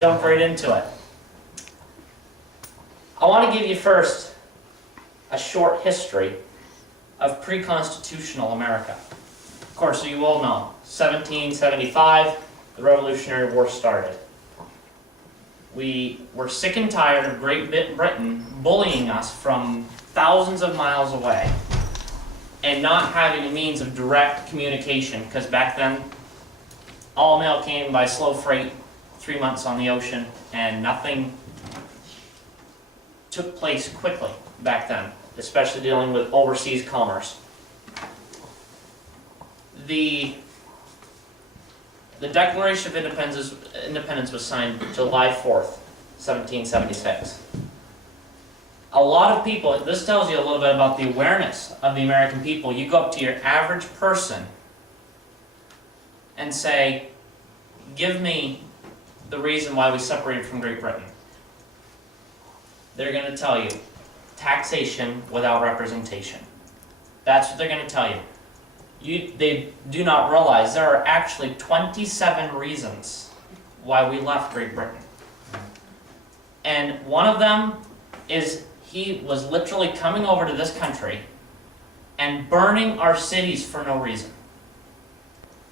Jump right into it. I want to give you first a short history of pre-constitutional America. Of course, you all know, 1775, the Revolutionary War started. We were sick and tired of Great Britain bullying us from thousands of miles away and not having a means of direct communication, because back then, all mail came by slow freight, 3 months on the ocean, and nothing took place quickly back then, especially dealing with overseas commerce. The Declaration of Independence was signed July 4th, 1776. A lot of people, this tells you a little bit about the awareness of the American people. You go up to your average person and say, give me the reason why we separated from Great Britain. They're going to tell you, taxation without representation. That's what they're going to tell you. They do not realize there are actually 27 reasons why we left Great Britain. And one of them is he was literally coming over to this country and burning our cities for no reason.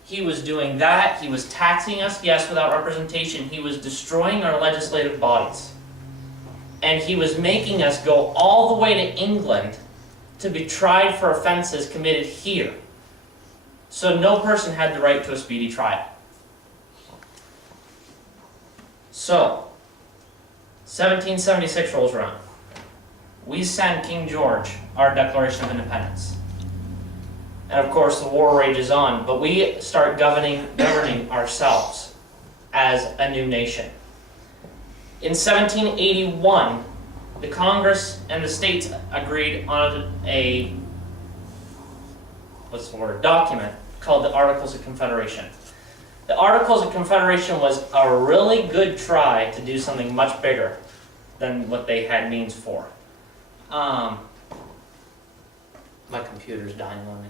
He was doing that. He was taxing us, yes, without representation. He was destroying our legislative bodies. And he was making us go all the way to England to be tried for offenses committed here. So no person had the right to a speedy trial. So, 1776 rolls around. We send King George our Declaration of Independence. And of course the war rages on, but we start governing ourselves as a new nation. In 1781, the Congress and the states agreed on a document called the Articles of Confederation. The Articles of Confederation was a really good try to do something much bigger than what they had means for. My computer's dying on me.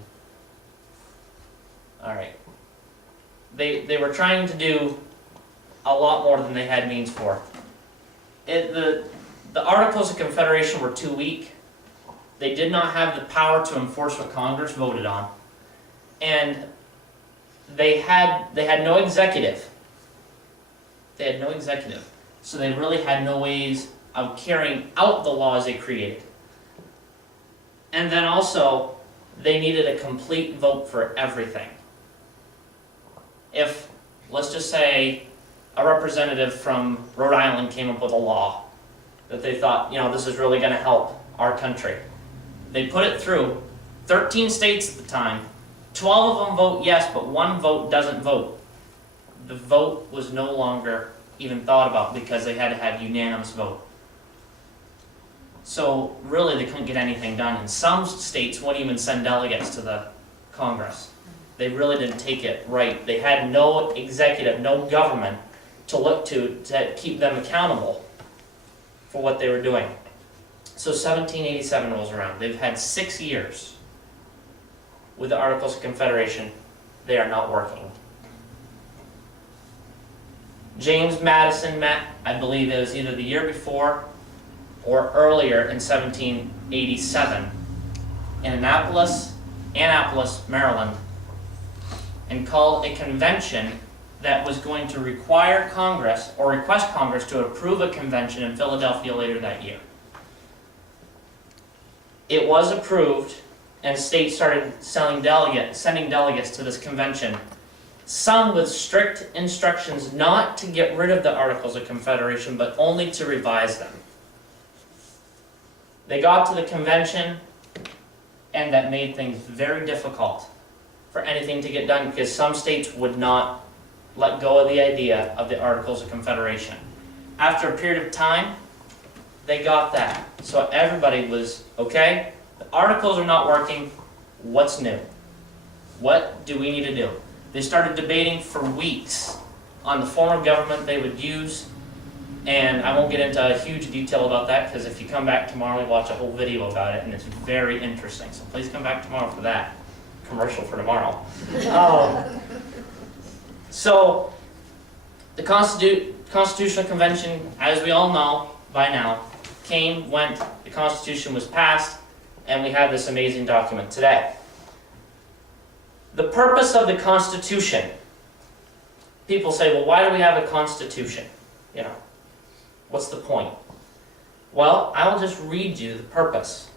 Alright. They were trying to do a lot more than they had means for. The Articles of Confederation were too weak. They did not have the power to enforce what Congress voted on. And they had no executive. They had no executive. So they really had no ways of carrying out the laws they created. And then also, they needed a complete vote for everything. If, let's just say, a representative from Rhode Island came up with a law that they thought, this is really going to help our country. They put it through 13 states at the time. 12 of them vote yes, but one vote doesn't vote. The vote was no longer even thought about because they had to have unanimous vote. So really they couldn't get anything done. And some states wouldn't even send delegates to the Congress. They really didn't take it right. They had no executive, no government to look to keep them accountable for what they were doing. So 1787 rolls around. They've had 6 years with the Articles of Confederation. They are not working. James Madison met, I believe it was either the year before or earlier in 1787 in Annapolis, Maryland, and called a convention that was going to require Congress, or request Congress to approve a convention in Philadelphia later that year. It was approved, and states started sending delegates to this convention, some with strict instructions not to get rid of the Articles of Confederation, but only to revise them. They got to the convention, and that made things very difficult for anything to get done, because some states would not let go of the idea of the Articles of Confederation. After a period of time, they got that. So everybody was, okay, the Articles are not working, what's new? What do we need to do? They started debating for weeks on the form of government they would use, and I won't get into huge detail about that, because if you come back tomorrow, we watch a whole video about it, and it's very interesting. So please come back tomorrow for that. Commercial for tomorrow. So, the Constitutional Convention, as we all know by now, came, went, the Constitution was passed, and we have this amazing document today. The purpose of the Constitution, people say, well, why do we have a Constitution? You know, what's the point? Well, I'll just read you the purpose,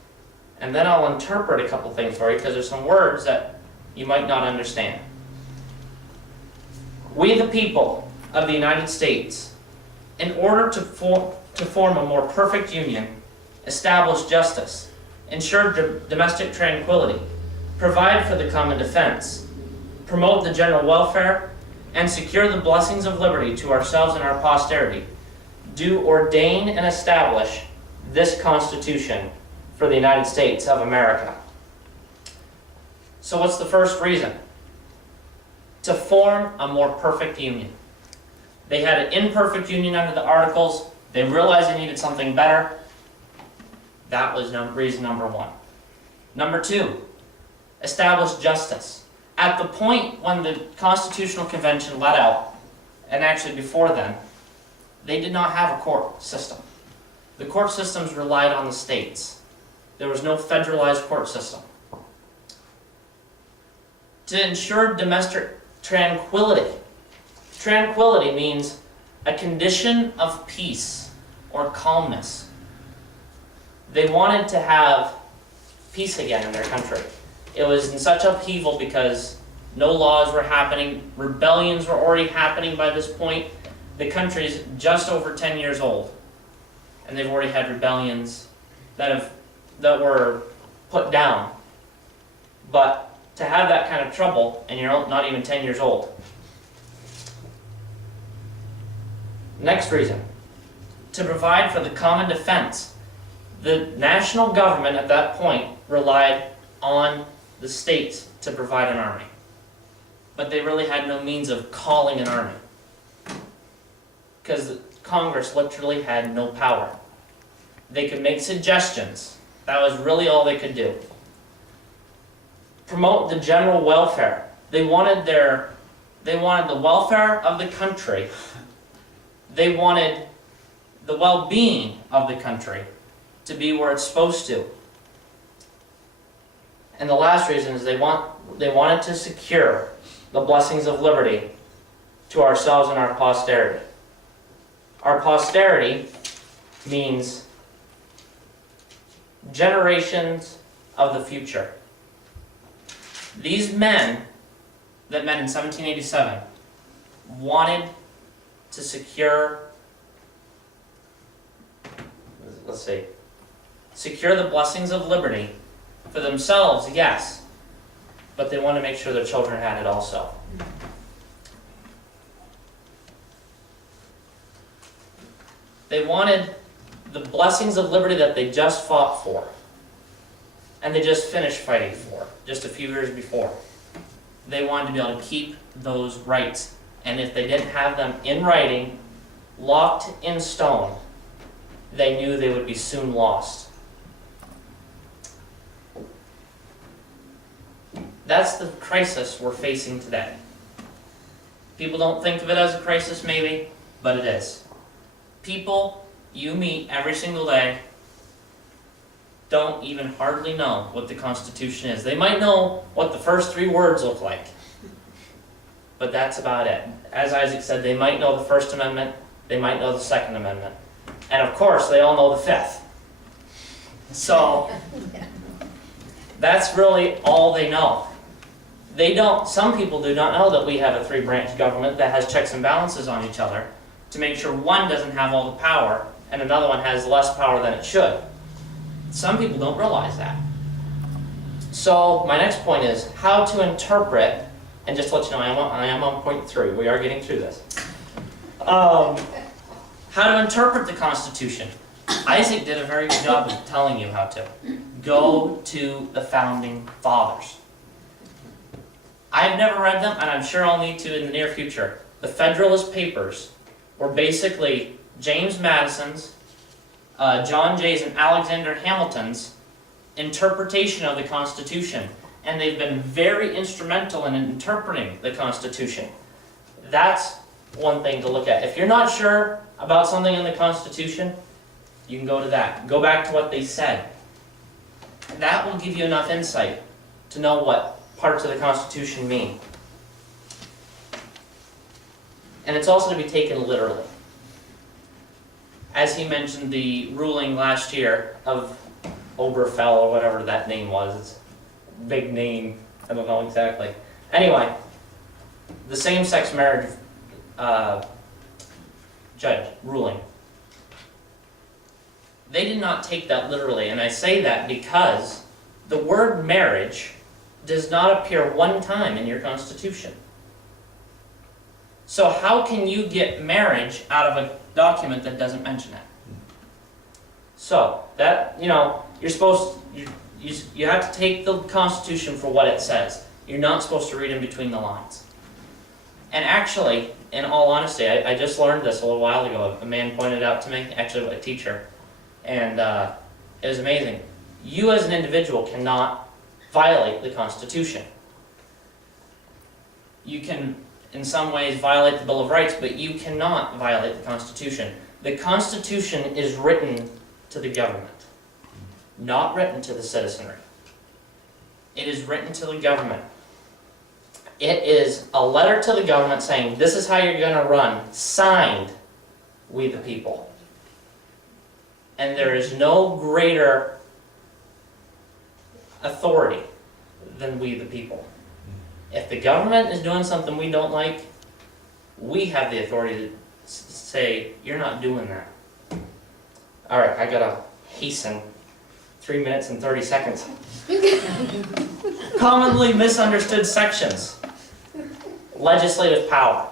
and then I'll interpret a couple things for you, because there's some words that you might not understand. We, the people of the United States, in order to form a more perfect union, establish justice, ensure domestic tranquility, provide for the common defense, promote the general welfare, and secure the blessings of liberty to ourselves and our posterity, do ordain and establish this Constitution for the United States of America. So what's the first reason? To form a more perfect union. They had an imperfect union under the Articles. They realized they needed something better. That was reason number one. Number two, establish justice. At the point when the Constitutional Convention let out, and actually before then, they did not have a court system. The court systems relied on the states. There was no federalized court system. To ensure domestic tranquility. Tranquility means a condition of peace or calmness. They wanted to have peace again in their country. It was in such upheaval because no laws were happening, rebellions were already happening by this point. The country's just over 10 years old, and they've already had rebellions that were put down. But to have that kind of trouble, and you're not even 10 years old. Next reason, to provide for the common defense. The national government at that point relied on the states to provide an army. But they really had no means of calling an army, because Congress literally had no power. They could make suggestions. That was really all they could do. Promote the general welfare. They wanted the welfare of the country. They wanted the well-being of the country to be where it's supposed to. And the last reason is they wanted to secure the blessings of liberty to ourselves and our posterity. Our posterity means generations of the future. These men that met in 1787 wanted to secure, secure the blessings of liberty for themselves, yes, but they want to make sure their children had it also. They wanted the blessings of liberty that they just fought for, and they just finished fighting for, just a few years before. They wanted to be able to keep those rights, and if they didn't have them in writing, locked in stone, they knew they would be soon lost. That's the crisis we're facing today. People don't think of it as a crisis, maybe, but it is. People you meet every single day don't even hardly know what the Constitution is. They might know what the first 3 words look like, but that's about it. As Isaac said, they might know the First Amendment, they might know the Second Amendment, and of course they all know the Fifth. So that's really all they know. Some people do not know that we have a 3-branch government that has checks and balances on each other to make sure one doesn't have all the power and another one has less power than it should. Some people don't realize that. So my next point is how to interpret, and just to let you know, I am on point 3. We are getting through this. How to interpret the Constitution. Isaac did a very good job of telling you how to. Go to the Founding Fathers. I've never read them, and I'm sure I'll need to in the near future. The Federalist Papers were basically James Madison's, John Jay's, and Alexander Hamilton's interpretation of the Constitution. And they've been very instrumental in interpreting the Constitution. That's one thing to look at. If you're not sure about something in the Constitution, you can go to that. Go back to what they said. That will give you enough insight to know what parts of the Constitution mean. And it's also to be taken literally. As he mentioned, the ruling last year of Oberfell, or whatever that name was, it's a big name, I don't know exactly. Anyway, the same-sex marriage judge ruling, they did not take that literally, and I say that because the word marriage does not appear one time in your Constitution. So how can you get marriage out of a document that doesn't mention it? So that, you're supposed, you have to take the Constitution for what it says. You're not supposed to read in between the lines. And actually, in all honesty, I just learned this a little while ago. A man pointed out to me, actually a teacher, and it was amazing. You as an individual cannot violate the Constitution. You can, in some ways, violate the Bill of Rights, but you cannot violate the Constitution. The Constitution is written to the government, not written to the citizenry. It is written to the government. It is a letter to the government saying, this is how you're going to run, signed, we the people. And there is no greater authority than we the people. If the government is doing something we don't like, we have the authority to say, you're not doing that. All right, I gotta hasten. 3 minutes and 30 seconds. Commonly misunderstood sections. Legislative power.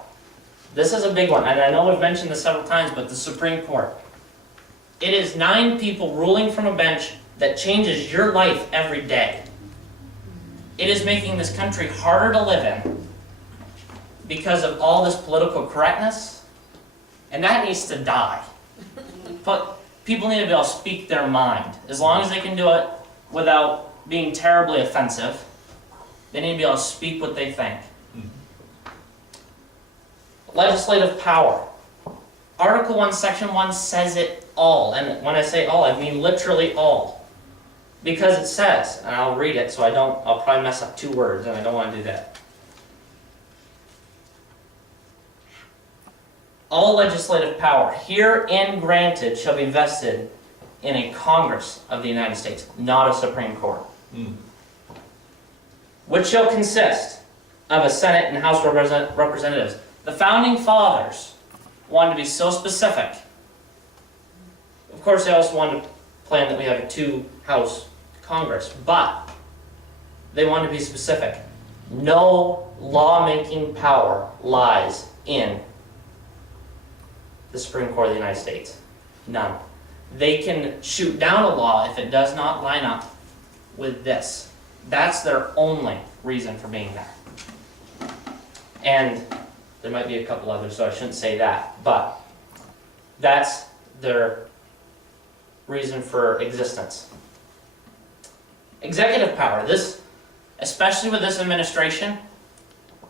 This is a big one, and I know we've mentioned this several times, but the Supreme Court. It is 9 people ruling from a bench that changes your life every day. It is making this country harder to live in because of all this political correctness, and that needs to die. But people need to be able to speak their mind. As long as they can do it without being terribly offensive, they need to be able to speak what they think. Legislative power. Article 1, Section 1 says it all. And when I say all, I mean literally all. Because it says, and I'll read it so I'll probably mess up 2 words, and I don't want to do that. All legislative power herein granted shall be vested in a Congress of the United States, not a Supreme Court. Which shall consist of a Senate and House of Representatives. The Founding Fathers wanted to be so specific. Of course, they also wanted to plan that we have a 2-house Congress, but they wanted to be specific. No lawmaking power lies in the Supreme Court of the United States. None. They can shoot down a law if it does not line up with this. That's their only reason for being there. And there might be a couple others, so I shouldn't say that, but that's their reason for existence. Executive power. This, especially with this administration,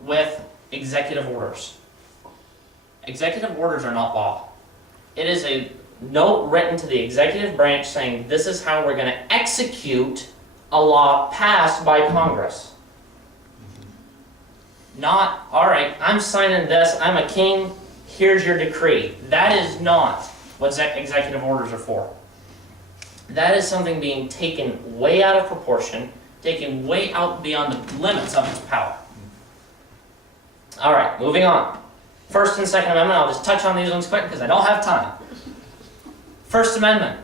with executive orders. Executive orders are not law. It is a note written to the executive branch saying this is how we're going to execute a law passed by Congress. Not, all right, I'm signing this, I'm a king, here's your decree. That is not what executive orders are for. That is something being taken way out of proportion, taken way out beyond the limits of its power. All right, moving on. First and Second Amendment, I'll just touch on these ones quick because I don't have time. First Amendment,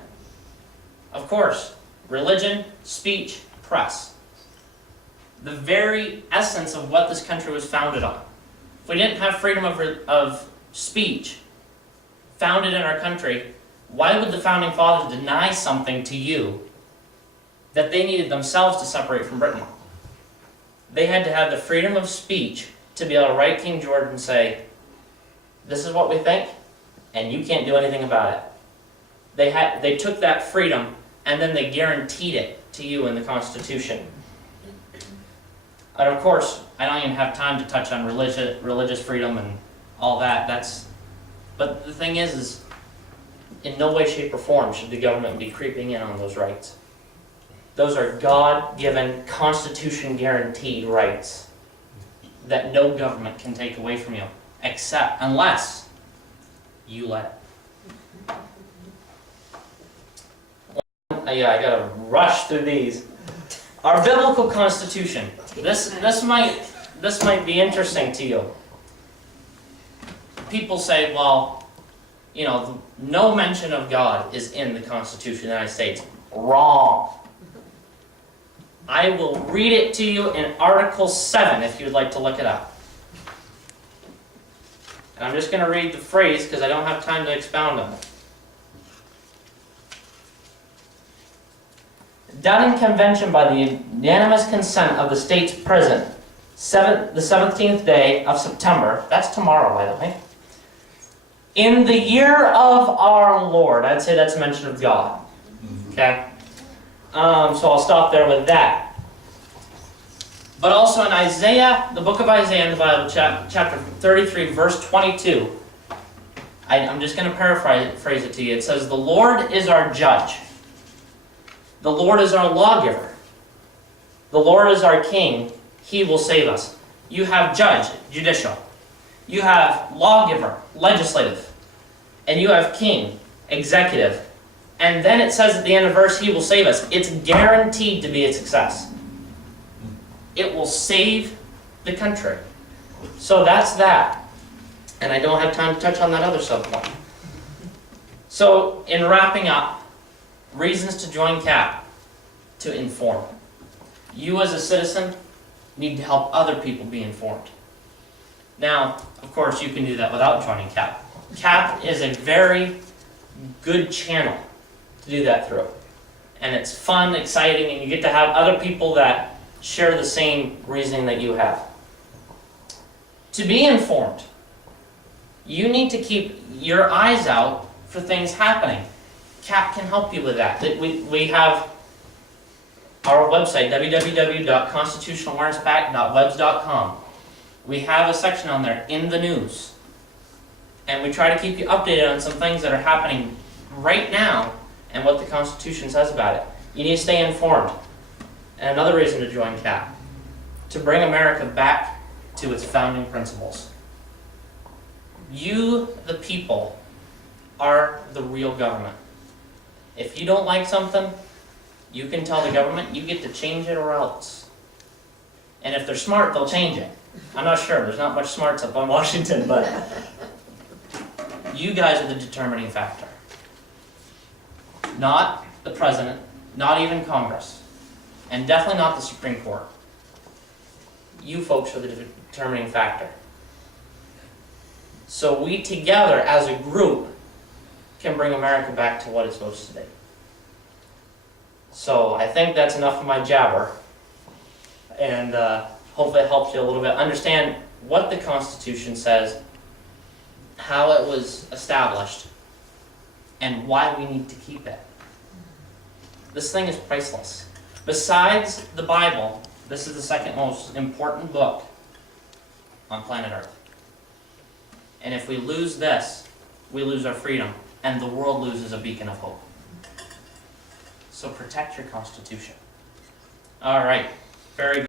of course, religion, speech, press. The very essence of what this country was founded on. If we didn't have freedom of speech founded in our country, why would the Founding Fathers deny something to you that they needed themselves to separate from Britain? They had to have the freedom of speech to be able to write King George and say, this is what we think, and you can't do anything about it. They took that freedom and then they guaranteed it to you in the Constitution. And of course, I don't even have time to touch on religious freedom and all that, but the thing is in no way, shape, or form should the government be creeping in on those rights. Those are God-given, Constitution-guaranteed rights that no government can take away from you, unless you let it. Yeah, I gotta rush through these. Our biblical Constitution. This might be interesting to you. People say, well, you know, no mention of God is in the Constitution of the United States. Wrong. I will read it to you in Article 7 if you'd like to look it up. And I'm just going to read the phrase because I don't have time to expound on it. Done in convention by the unanimous consent of the states present, the 17th day of September, that's tomorrow, by the way, in the year of our Lord. I'd say that's a mention of God. Okay? So I'll stop there with that. But also in Isaiah, the book of Isaiah in the Bible, chapter 33, verse 22, I'm just going to paraphrase it to you. It says, "The Lord is our judge. The Lord is our lawgiver. The Lord is our king. He will save us." You have judge, judicial. You have lawgiver, legislative. And you have king, executive. And then it says at the end of the verse, He will save us. It's guaranteed to be a success. It will save the country. So that's that. And I don't have time to touch on that other subpoint. So in wrapping up, reasons to join CAP: to inform. You as a citizen need to help other people be informed. Now, of course, you can do that without joining CAP. CAP is a very good channel to do that through. And it's fun, exciting, and you get to have other people that share the same reasoning that you have. To be informed, you need to keep your eyes out for things happening. CAP can help you with that. We have our website, www.constitutionalawarenesspact.webs.com. We have a section on there, in the news. And we try to keep you updated on some things that are happening right now and what the Constitution says about it. You need to stay informed. And another reason to join CAP: to bring America back to its founding principles. You, the people, are the real government. If you don't like something, you can tell the government, you get to change it or else. And if they're smart, they'll change it. I'm not sure, there's not much smarts up on Washington, but you guys are the determining factor. Not the president, not even Congress, and definitely not the Supreme Court. You folks are the determining factor. So we together, as a group, can bring America back to what it's supposed to be. So I think that's enough of my jabber, and hopefully it helps you a little bit understand what the Constitution says, how it was established, and why we need to keep it. This thing is priceless. Besides the Bible, this is the second most important book on planet Earth. And if we lose this, we lose our freedom, and the world loses a beacon of hope. So protect your Constitution. All right, very good.